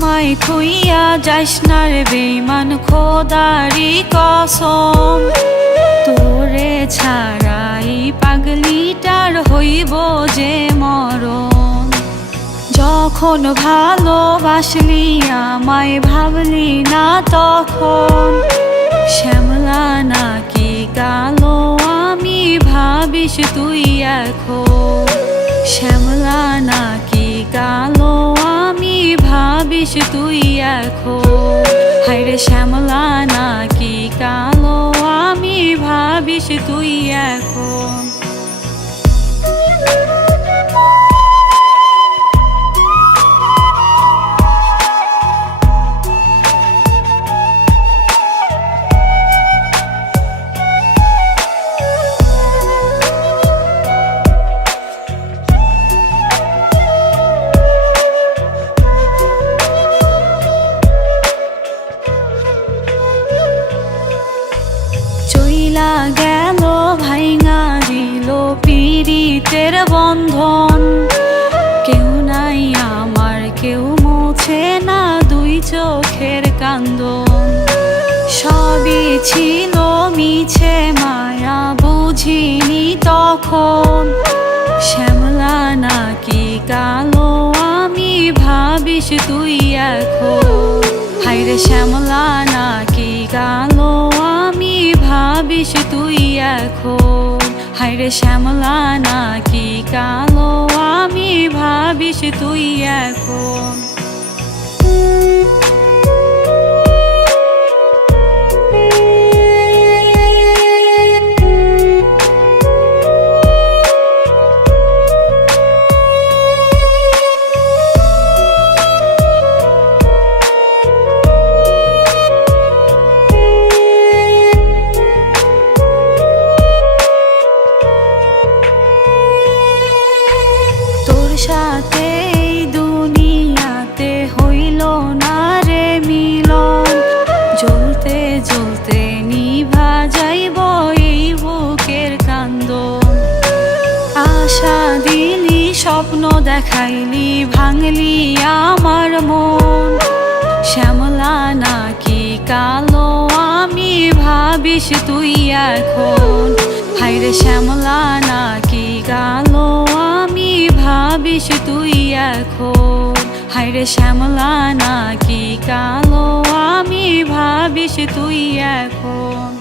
আমায় থইয়া যাস না রে বেঈমান, খোদারি কসম। তোরে ছাড়াই পাগলিটার হইব যে মরণ। যখন ভালোবাসলি আমায় ভাবলি না তখন, শ্যামলা নাকি কালো আমি ভাবিস তুই এখন। শ্যামলা নাকি কালো আমি ভাবিস তুই এখন। হায়রে শ্যামলা নাকি কালো আমি ভাবিস তুই এখন। চইলা গেল ভাইঙা দিল পীড়িতের বন্ধন। কেউ নাই আমার, কেউ মোছে না দুই চোখের কান্দন। সবই ছিল মিছে মায়া, বুঝিনি তখন। শ্যামলা নাকি কালো আমি ভাবিস তুই এখন। হায়রে শ্যামলা নাকি কালো আমি ভাবিস তুই এখন। হায়রে শ্যামলা নাকি কালো আমি ভাবিস তুই এখন। সাথে এই দুনিয়াতে হইল না রে মিলন। জ্বলতে জ্বলতে নিভা যাইব এই বুকের কান্দন। আশা দিলি, স্বপ্ন দেখাইলি, ভাঙলি আমার মন। শ্যামলা নাকি কালো আমি ভাবিস তুই এখন। হায়রে শ্যামলা নাকি কালো আমি ভাবিস তুই এখন। হায়রে শ্যামলা নাকি কালো আমি ভাবিস তুই এখন।